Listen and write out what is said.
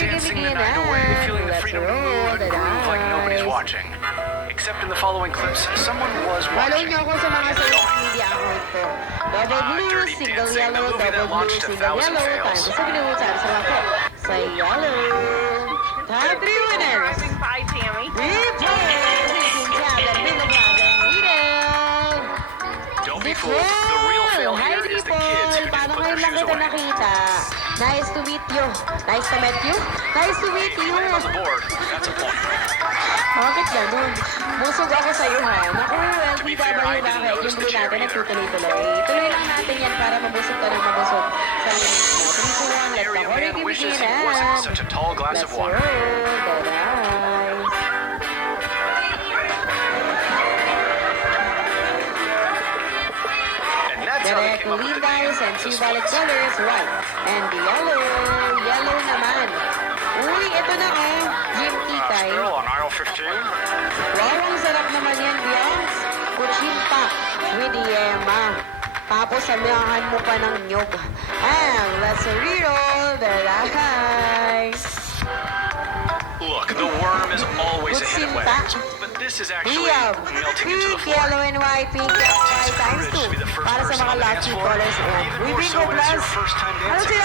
dancing the night away, feeling the freedom to move and groove like nobody's watching. Except in the following clips, someone was Follow watching. niyo ako sa mga social media account ko. Double blue, Dirty single Dancing, the yellow, movie that double blue, launched single 1,000 yellow. fails. Time sa blue, time sa ako. Sa yellow. Top 3 winners. Bye, Tammy. Replay! Rating Cabin, Bingo Vlogger, Needle. Don't be fooled. The real fail Hi, here is the kids Nicole! who Paano didn't put ngayon their lang shoes kita away. nakita? Nice to meet you. Nice to meet you. Nice to meet If you. you land on the board, that's a point. Bakit ganun? Busog ako sa'yo ha. Naku, be fair, I LBW didn't bakit? notice Yung blue the cherry natin either. nagtutuloy-tuloy. Tuloy lang natin yan para mabusog ka ng mabusog sa links na. 3, 2, 1, let the Area horror man wishes he begin. wasn't such a tall glass Let's of water. roll the dice. And that's how they Direct came up with lead the name, dice and the 2 valid Splits. colors, white and yellow. Yellow naman. Uy, ito na oh. Jim Tikay. Still on aisle 15. Wow, ang sarap naman yan, Bianx. Kuchinta with yema. Tapos samahan mo pa ng nyog. And let's reroll the dice. Look, the worm is always ahead of Kutsinta. weddings, but this is actually We have melting into the pink, floor. yellow, and white. Pink, yellow, white times 2. Para sa mga lucky colors. And Even we more bingo so when it's your plus. first time Ano dancing.